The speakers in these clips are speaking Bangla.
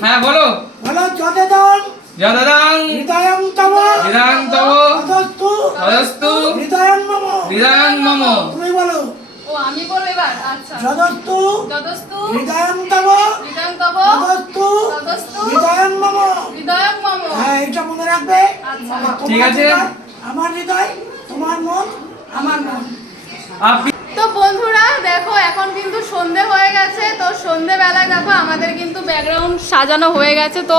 হ্যাঁ বলো। বলো যতদন যদাদাং হৃদয়ং তব। হৃদয়ং তব। তদস্তু। তদস্তু। হৃদয়ং মম। হৃদয়ং মম। তুমি বলো। ও আমি বলব এবার? আচ্ছা। যদস্তু। যদস্তু। হৃদয়ং তব। হৃদয়ং তব। তদস্তু। তদস্তু। হৃদয়ং মম। হৃদয়ং মম। হ্যাঁ এটা মনে রাখবে। আচ্ছা। ঠিক আছে। আমার হৃদয় তোমার মন আমার মন। আপনি দেখো, এখন কিন্তু সন্ধে হয়ে গেছে, তো সন্ধেবেলায় দেখো আমাদের কিন্তু ব্যাকগ্রাউন্ড সাজানো হয়ে গেছে। তো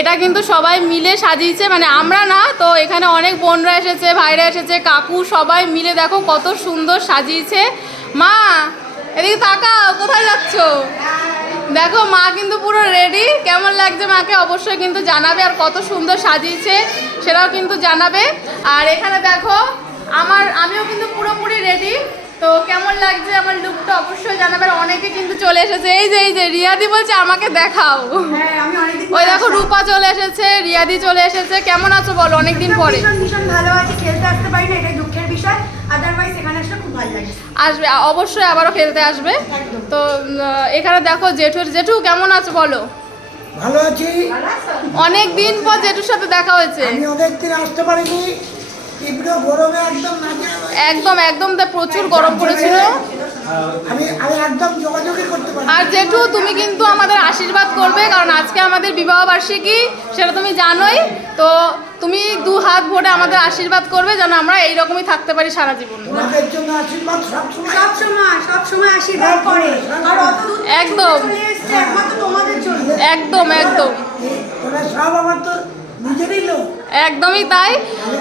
এটা কিন্তু সবাই মিলে সাজিয়েছে মানে আমরা না, তো এখানে অনেক বোনরা এসেছে, ভাইরা এসেছে, কাকু সবাই মিলে দেখো কত সুন্দর সাজিয়েছে। মা, এদিকে তাকাও, কোথায় যাচ্ছ? দেখো, মা কিন্তু পুরো রেডি কেমন লাগছে মাকে অবশ্যই কিন্তু জানাবে, আর কত সুন্দর সাজিয়েছে সেটাও কিন্তু জানাবে। আর এখানে দেখো, আমার, আমিও কিন্তু পুরোপুরি রেডি তো কেমন লাগছে আমার লুকটা অবশ্যই জানাবে অনেকে কিন্তু চলে এসেছে। এই যে এই যে রিয়াদি বলছে আমাকে দেখাও। হ্যাঁ আমি অনেকদিন ওই দেখো রূপা চলে এসেছে রিয়াদি চলে এসেছে। কেমন আছো বলো? অনেকদিন পরে। ভীষণ ভালো আছে। খেলতে আসতে পারি না এটাই দুঃখের বিষয়। আদারওয়াইজ এখানে আসলে খুব ভালো লাগে। আসবে অবশ্যই আবারও খেলতে আসবে। তো এখানে দেখো জেঠুর জেঠু কেমন আছো বলো? ভালো আছি। অনেক দিন পর জেঠুর সাথে দেখা হয়েছে। আমি অনেক দিন আসতে পারিনি। তীব্র গরমে একদম একদম একদম তা প্রচুর গরম পড়েছিল। আমি আমি একদম যোগাযোগই করতে পারি আর জেঠু তুমি কিন্তু আমাদের আশীর্বাদ করবে কারণ আজকে আমাদের বিবাহ বার্ষিকী সেটা তুমি জানোই। তো তুমি দু হাত ভরে আমাদের আশীর্বাদ করবে যেন আমরা এইরকমই থাকতে পারি সারা জীবন। তোমাদের জন্য আশীর্বাদ সব সময়। সব সময় আশীর্বাদ করে। আর অত দূর একদম। একমাত্র তোমাদের জন্য। একদম একদম। তোরা সব আমার তো নিজেরই লোক। একদমই তাই।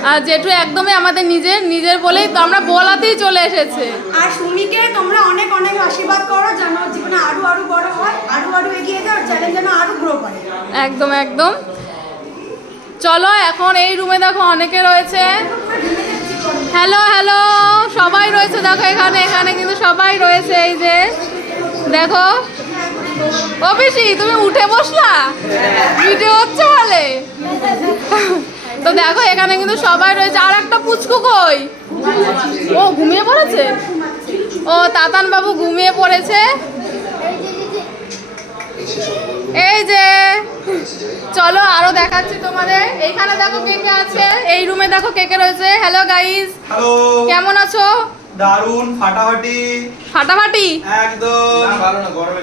আর জেঠু একদমই আমাদের নিজের নিজের বলেই তো আমরা বলাতেই চলে এসেছে। আর সুমিকে তোমরা অনেক অনেক আশীর্বাদ করো যেন জীবনে আরও আরও বড় হয় আরও আরও এগিয়ে যায় চ্যালেঞ্জ যেন আরও গ্রো করে। একদম একদম। চলো এখন এই রুমে দেখো অনেকে রয়েছে। হ্যালো হ্যালো সবাই রয়েছে দেখো এখানে এখানে কিন্তু সবাই রয়েছে এই যে। দেখো। পিসি তুমি উঠে বসলা? ভিডিও হচ্ছে বলে? তো দেখো এখানে কিন্তু সবাই রয়েছে। আর একটা পুচকু কই? ও ঘুমিয়ে পড়েছে? ও তাতান বাবু ঘুমিয়ে পড়েছে। এই যে চলো আরও দেখাচ্ছি তোমাদের। এইখানে দেখো কে কে আছে। এই রুমে দেখো কে কে রয়েছে। হ্যালো গাইস কেমন আছো? দারুণ ফাটাফাটি। ফাটাফাটি? একদম।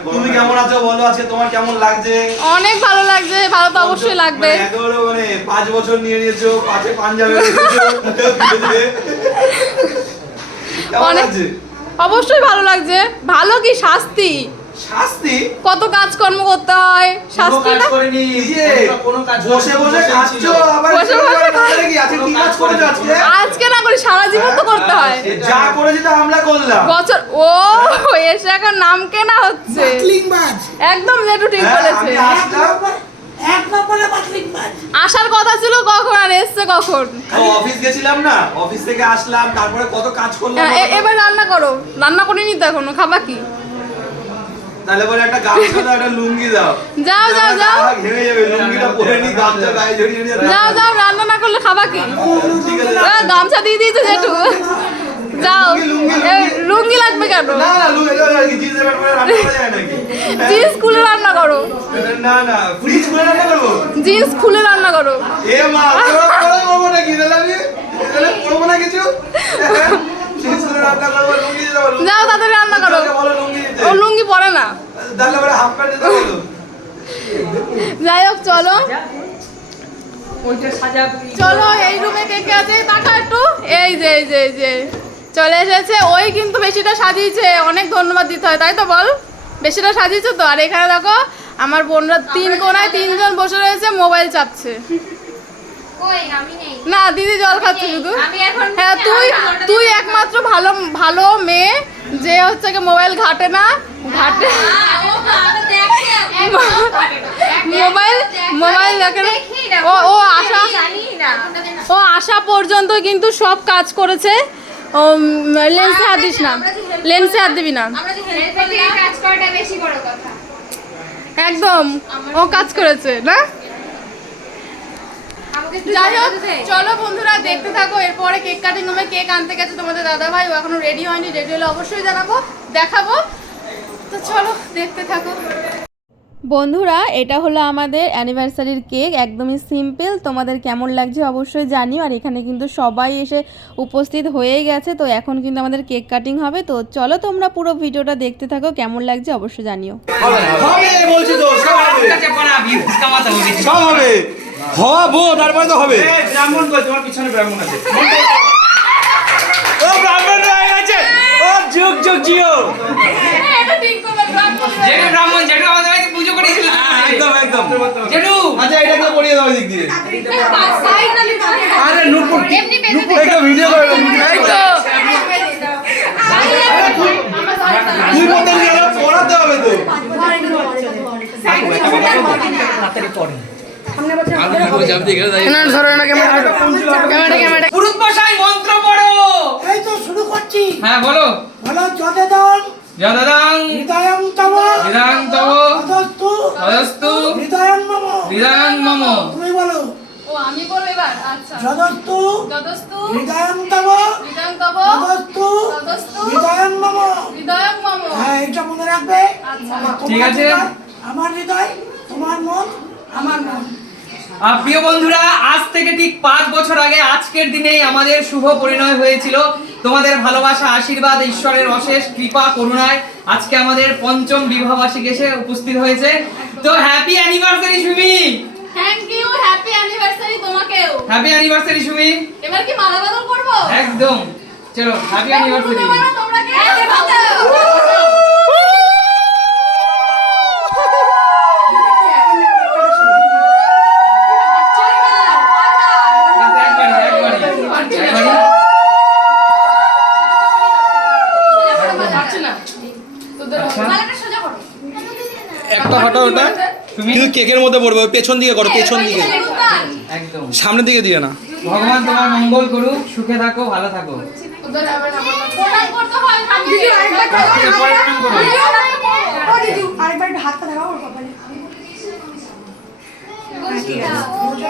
তুমি কেমন আছো? বলো আজকে তোমার কেমন লাগছে? অনেক ভালো লাগছে ভালো তো অবশ্যই লাগবে। এগুলো মানে পাঁচ বছর নিয়ে নিয়েছো পাঁচে পাঞ্জাবে অনেক- অবশ্যই ভালো লাগছে। ভালো কি শাস্তি? শাস্তি? কত কাজকর্ম করতে হয়? শাস্তি না? ইয়ে, বসে বসে খাচ্ছো আবার বসে বসে খাচ্ছো। কি? আজকে কি কাজ করেছ আজকে? আজকে না করি সারা জীবন তো করতে হয় যা করেছি তা আমরা করলাম। বছর ও এসে এখন নাম কেনা হচ্ছে। বাটলিংবাজ একদম যেটু ঠিক হ্যাঁ, বলেছে। আসার কথা ছিল কখন আর এসছে কখন? অফিস গেছিলাম না? অফিস থেকে আসলাম তারপরে কত কাজ করলাম হ্যাঁ, এবার রান্না করো। রান্না করিনি তো এখনও খাবা কি? তাহলে পরে একটা গামছা দাও একটা লুঙ্গি দাও। যাও, যাও, যাও। ঘেমে যাবে লুঙ্গিটা পরে নি গামছা গায়ে জড়িয়ে নিয়ে যাও যাও রান্না না করলে খাবা কি? গামছা দিয়ে দিয়েছে জেঠু। যাও। লুঙ্গি, লাগবে কেন? না না লুঙ্গি আর প্যান্ট পরে রান্না করা যায় নাকি? জিন্স খুলে রান্না করো। না না ফ্রিজ খুলে রান্না করব? জিন্স খুলে রান্না করো। এ মা করব নাকি? তাহলে আমি তাহলে করব না কিছু? যাও তাদের রান্না করো। ও লুঙ্গি পরে না। যাই হোক চলো। চলো এই রুমে কে কে আছে? তাকা একটু। এই যে এই যে এই যে। চলে এসেছে। ওই কিন্তু বেশিটা সাজিয়েছে। অনেক ধন্যবাদ দিতে হয় তাই তো বল? বেশিটা সাজিয়েছে তো? আর এখানে দেখো আমার বোনরা তিন কোনায় তিনজন বসে রয়েছে মোবাইল চাপছে। না দিদি জল খাচ্ছে শুধু। হ্যাঁ তুই তুই একমাত্র ভালো ভালো মেয়ে যে হচ্ছে কি মোবাইল ঘাটে না ঘাটে মোবাইল মোবাইল দেখে ও ও না। ও আসা পর্যন্ত কিন্তু সব কাজ করেছে। ও লেন্সে হাত দিস না। লেন্সে হাত দিবি না। আমরা যে হেল্প করতে কাজ করাটা বেশি বড় কথা। একদম। ও কাজ করেছে না? যাই হোক চলো বন্ধুরা দেখতে থাকো। এরপরে কেক কাটিং রুমে কেক আনতে গেছে তোমাদের দাদা ভাই ও এখনও রেডি হয়নি। রেডি হলে অবশ্যই জানাব দেখাবো। তো চলো দেখতে থাকো। বন্ধুরা এটা হলো আমাদের অ্যানিভার্সারির কেক একদমই সিম্পল তোমাদের কেমন লাগছে অবশ্যই জানিও। আর এখানে কিন্তু সবাই এসে উপস্থিত হয়েই গেছে। তো এখন কিন্তু আমাদের কেক কাটিং হবে। তো চলো তোমরা পুরো ভিডিওটা দেখতে থাকো। কেমন লাগছে অবশ্যই জানিও। হবে হব তারপরে তো হবে। ব্রাহ্মণ কই? তোমার পিছনে ব্রাহ্মণ আছে। ও ব্রাহ্মণ হয়ে গেছে। ও যুগ যুগ জিও। জেঠু ব্রাহ্মণ আমাদের পুজো করেছিল একদম একদম। জেঠু। আচ্ছা এটাকে পড়িয়ে দাও দিক দিয়ে। আরে নুপুর নুপুর একটা ভিডিও করে এই তো তুই বলতে গেলে পড়াতে হবে তো। মন্ত্র পড়ো। এই তো শুরু করছি। হ্যাঁ বলো। বলো যদেদন যদাদাং হৃদয়ং তব। বিদাং তব। তদস্তু। তদস্তু। হৃদয়ং মম। বিদাং মম। তুমি বলো। ও আমি বলব এবার? আচ্ছা। যদস্তু। যদস্তু। হৃদয়ং তব। হৃদয়ং তব। তদস্তু। তদস্তু। হৃদয়ং মম। হৃদয়ং মম। হ্যাঁ এটা মনে রাখবে। আচ্ছা। ঠিক আছে। আমার হৃদয় তোমার মন আমার মন। প্রিয় বন্ধুরা আজ থেকে ঠিক পাঁচ বছর আগে আজকের দিনেই আমাদের শুভ পরিণয় হয়েছিল। তোমাদের ভালোবাসা আশীর্বাদ ঈশ্বরের অশেষ কৃপা করুণায় আজকে আমাদের পঞ্চম বিবাহবার্ষিক এসে উপস্থিত হয়েছে। তো happy anniversary Sumi! Thank you happy anniversary তোমাকেও। Happy anniversary Sumi! এবার কি মালা বদল করব? একদম। চলো হ্যাপি অ্যানিভার্সারি একটা হটা ওটা তুমি কিন্তু কেকের মধ্যে পড়বে ওই পেছন দিকে করো পেছন দিকে। একদম। সামনের দিকে দিও না। ভগবান তোমার মঙ্গল করুক সুখে থাকো ভালো থাকো।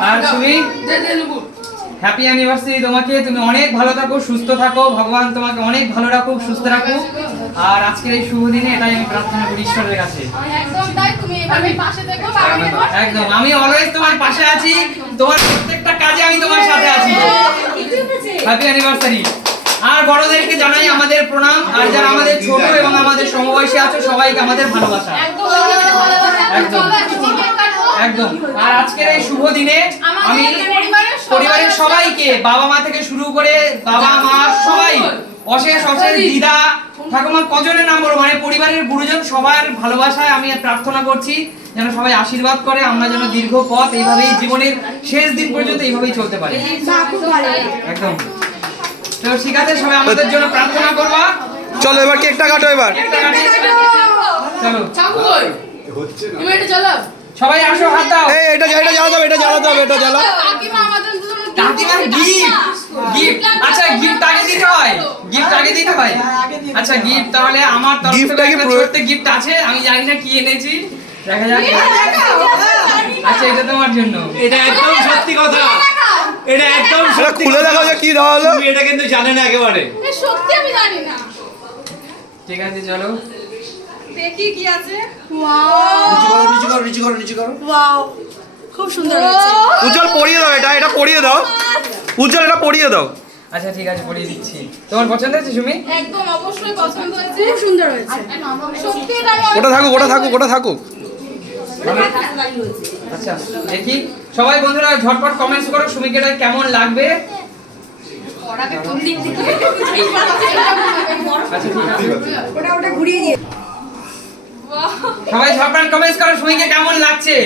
আর সুমি হ্যাপি অ্যানিভার্সারি তোমাকে তুমি অনেক ভালো থাকো সুস্থ থাকো ভগবান তোমাকে অনেক ভালো রাখুক সুস্থ রাখুক। আর আজকের এই শুভ দিনে এটাই আমি প্রার্থনা করি ঈশ্বরের কাছে। একদম তাই তুমি এভাবে পাশে থেকো একদম আমি অলওয়েজ তোমার পাশে আছি তোমার প্রত্যেকটা কাজে আমি তোমার সাথে আছি। হ্যাপি অ্যানিভার্সারি আর বড়দেরকে জানাই আমাদের প্রণাম আর যারা আমাদের ছোট এবং আমাদের সমবয়সী আছে সবাইকে আমাদের ভালোবাসা। একদম একদম আর আজকের এই শুভ দিনে আমি পরিবারের সবাইকে বাবা মা থেকে শুরু করে বাবা মা সবাই অশেষ অশেষ দিদা। ঠাকুমা কজনের নাম বলব? মানে পরিবারের গুরুজন সবার ভালোবাসায় আমি প্রার্থনা করছি যেন সবাই আশীর্বাদ করে আমরা যেন দীর্ঘ পথ এইভাবেই জীবনের শেষ দিন পর্যন্ত এইভাবেই চলতে পারি। একদম। তো ঠিক আছে সবাই আমাদের জন্য প্রার্থনা করবা। চলো এবার কেকটা কাটো এবার। চলো। চলো সবাই আসো হাত দাও। এই এটা এটা জ্বালাতে হবে এটা জ্বালাতে হবে এটা জ্বালা কাকিমার গিফট। গিফট আচ্ছা গিফট আগে দিতে হয়। গিফট আগে দিতে হয়। আচ্ছা গিফট তাহলে আমার তরফ থেকে আগে একটা ছোট্ট গিফট আছে। আমি জানি না কি এনেছি। দেখা যাক। আচ্ছা এটা তোমার জন্য। এটা একদম সত্যি কথা। এটা একদম সত্যি খুলে। দেখো যে কি দেওয়া হলো। এটা কিন্তু জানে না একেবারে। সত্যি আমি জানি না। ঠিক আছে চলো। দেখি কি আছে। নিচু করো নিচু করো নিচু করো নিচু করো। ওয়াও। খুব সুন্দর হয়েছে। উজ্জ্বল পরিয়ে দাও এটা এটা পরিয়ে দাও। উজ্জ্বল এটা পরিয়ে দাও। আচ্ছা ঠিক আছে পড়িয়ে দিচ্ছি। তোমার পছন্দ হয়েছে সুমি? একদম অবশ্যই পছন্দ হয়েছে। খুব সুন্দর হয়েছে। সত্যি এটা ওটা থাকুক ওটা থাকুক ওটা থাকুক। আচ্ছা দেখি। সবাই বন্ধুরা ঝটপট কমেন্টস করো সুমিকে এটা কেমন লাগবে? আচ্ছা ঠিক আছে। ওটা ওটা ঘুরিয়ে দিয়ে। সবাই সবার কমেন্টস করো সুমিকে কেমন লাগছে?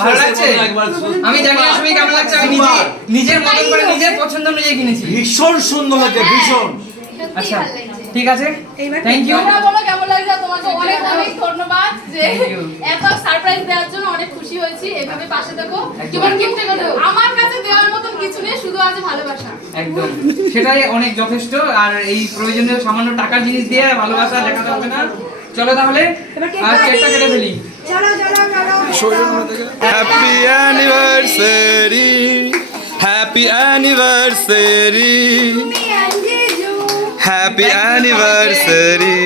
ভালো লাগছে? আমি জানি না সুমি কেমন লাগছে? আমি নিজে নিজের মতন করে নিজের পছন্দ অনুযায়ী কিনেছি। ভীষণ সুন্দর লাগছে ভীষণ। আচ্ছা ঠিক আছে? থ্যাংক ইউ তোমরা বলো কেমন লাগছে তোমাকে অনেক অনেক ধন্যবাদ যে এত সারপ্রাইজ দেওয়ার জন্য অনেক খুশি হয়েছি। এভাবে পাশে দেখো একদম। তোমার গিফট আমার কাছে দেওয়ার মতন কিছু নেই শুধু আছে ভালোবাসা। একদম। সেটাই অনেক যথেষ্ট। আর এই প্রয়োজনীয় সামান্য টাকার জিনিস দিয়ে ভালোবাসা দেখাতে হবে না। চলো তাহলে আর কেকটা কেটে ফেলি। চলো চলো চলো happy anniversary happy anniversary happy anniversary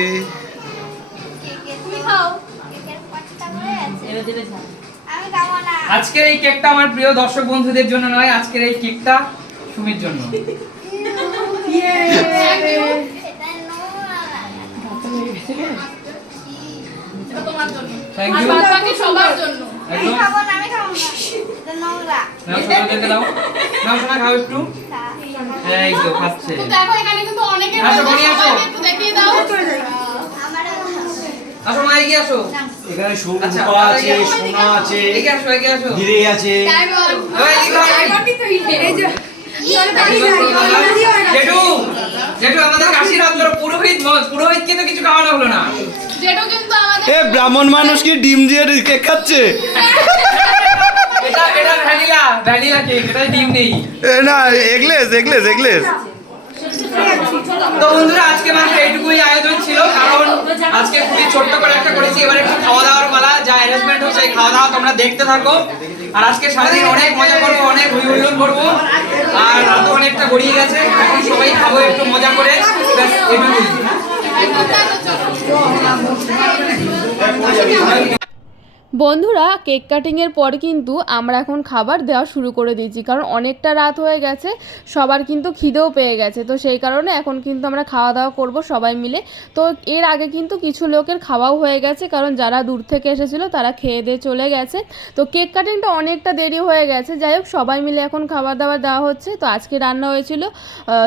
আজকের এই কেকটা আমার প্রিয় দর্শক বন্ধুদের জন্য নয় আজকের এই কেকটা সুমির জন্য। এটা নোংরা তোমার জন্য থ্যাংক ইউ সবার জন্য। আমি খাব না আমি খাব না। নোংরা নাও ছোটদেরকে দাও। নাও শোনা খাও একটু। এই তো খাচ্ছে। তো দেখো এখানে কিন্তু অনেকে আসো, বনি, আসো। দেখিয়ে দাও। আসো মা এগিয়ে আসো। এখানে আচ্ছা, আছে সোনা আছে এগিয়ে আসো এগিয়ে আসো। জেঠু জেঠু আমাদের পুরোহিত মত পুরোহিতকে তো কিছু খাওয়ানো হলো না। যেটা কিন্তু আমাদের এ ব্রাহ্মণ মানুষ কি ডিম দিয়ে কেক খাচ্ছে? এটা ভ্যানিলা ভ্যানিলা কেক এটা ডিম নেই। না এগলেস এগলেস এগলেস। তো বন্ধুরা আজকে মাত্র এইটুকুই আয়োজন ছিল কারণ আজকে খুবই ছোট্ট করে একটা করেছি। এবার একটু খাওয়া দাওয়ার পালা যা অ্যারেঞ্জমেন্ট হচ্ছে এই খাওয়া দাওয়া তোমরা দেখতে থাকো। আর আজকে সারাদিন অনেক মজা করব অনেক হই হুল্লোড় করব। আর রাতও অনেকটা গড়িয়ে গেছে এখন সবাই খাব একটু মজা করে। ব্যাস এটুকুই বন্ধুরা, কেক কাটিংয়ের পর কিন্তু আমরা এখন খাবার দেওয়া শুরু করে দিয়েছি। কারণ অনেকটা রাত হয়ে গেছে, সবার কিন্তু খিদেও পেয়ে গেছে। তো সেই কারণে এখন কিন্তু আমরা খাওয়া দাওয়া করব সবাই মিলে। তো এর আগে কিন্তু কিছু লোকের খাওয়াও হয়ে গেছে, কারণ যারা দূর থেকে এসেছিল তারা খেয়ে দিয়ে চলে গেছে। তো কেক কাটিংটা অনেকটা দেরি হয়ে গেছে। যাই হোক, সবাই মিলে এখন খাবার দাবার দেওয়া হচ্ছে। তো আজকে রান্না হয়েছিল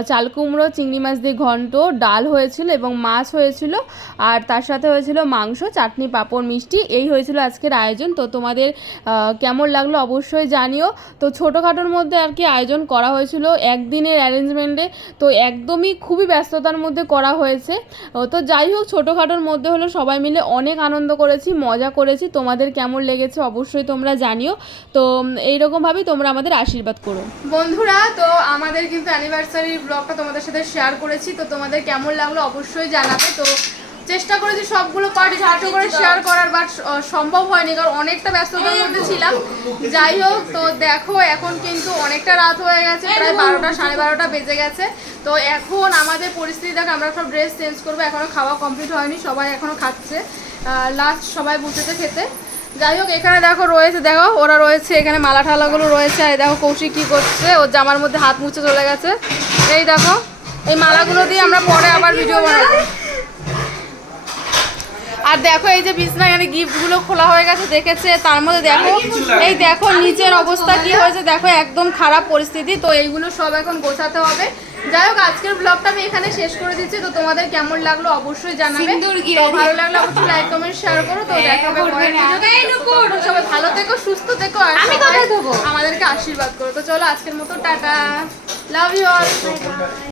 চাল কুমড়ো, চিংড়ি মাছ দিয়ে ঘন্ট, ডাল হয়েছিল এবং মাছ হয়েছিল। আর তার সাথে হয়েছিল মাংস, চাটনি, পাঁপড়, মিষ্টি। এই হয়েছিল আজকের আয়োজন, তো তোমাদের কেমন লাগল অবশ্যই জানিও। তো ছোটোখাটোর মধ্যে আর কি আয়োজন করা হয়েছিল একদিনের অ্যারেঞ্জমেন্টে, তো একদমই খুবই ব্যস্ততার মধ্যে করা হয়েছে। তো যাই হোক, ছোটোখাটোর মধ্যে হলো সবাই মিলে অনেক আনন্দ করেছি, মজা করেছি। তোমাদের কেমন লেগেছে অবশ্যই তোমরা জানিও। তো এইরকমভাবেই তোমরা আমাদের আশীর্বাদ করো। বন্ধুরা, তো আমাদের কিন্তু অ্যানিভার্সারির ব্লগটা তোমাদের সাথে শেয়ার করেছি, তো তোমাদের কেমন লাগল অবশ্যই জানাবে। তো চেষ্টা করেছি সবগুলো পার্টি ঝাঁটো করে শেয়ার করার বাট সম্ভব হয়নি কারণ অনেকটা ব্যস্ততার মধ্যে ছিলাম। যাই হোক তো দেখো এখন কিন্তু অনেকটা রাত হয়ে গেছে প্রায় বারোটা সাড়ে বারোটা বেজে গেছে। তো এখন আমাদের পরিস্থিতি দেখো আমরা সব ড্রেস চেঞ্জ করব। এখনও খাওয়া কমপ্লিট হয়নি সবাই এখনও খাচ্ছে। লাস্ট সবাই বসেছে খেতে। যাই হোক এখানে দেখো রয়েছে দেখো ওরা রয়েছে এখানে মালা ঠালাগুলো রয়েছে। আর দেখো কৌশিক কী করছে ওর জামার মধ্যে হাত মুছে চলে গেছে। এই দেখো এই মালাগুলো দিয়ে আমরা পরে আবার ভিডিও বানাবো। আর দেখো এই যে বিছনা এখানে গিফটগুলো খোলা হয়ে গেছে দেখেছে? তার মধ্যে দেখো এই দেখো নিচের অবস্থা কি হয়েছে? দেখো একদম খারাপ পরিস্থিতি। তো এইগুলো সব এখন গোছাতে হবে। যাই হোক আজকের ব্লগটা আমি এখানে শেষ করে দিচ্ছি। তো তোমাদের কেমন লাগল অবশ্যই জানাবে। তো ভালো লাগল অবশ্যই লাইক কমেন্ট শেয়ার করো। তো দেখা হবে সবাই ভালো থেকো সুস্থ থেকো আর আমি আমাদেরকে আশীর্বাদ করো। তো চলো আজকের মতো টাটা। Love you all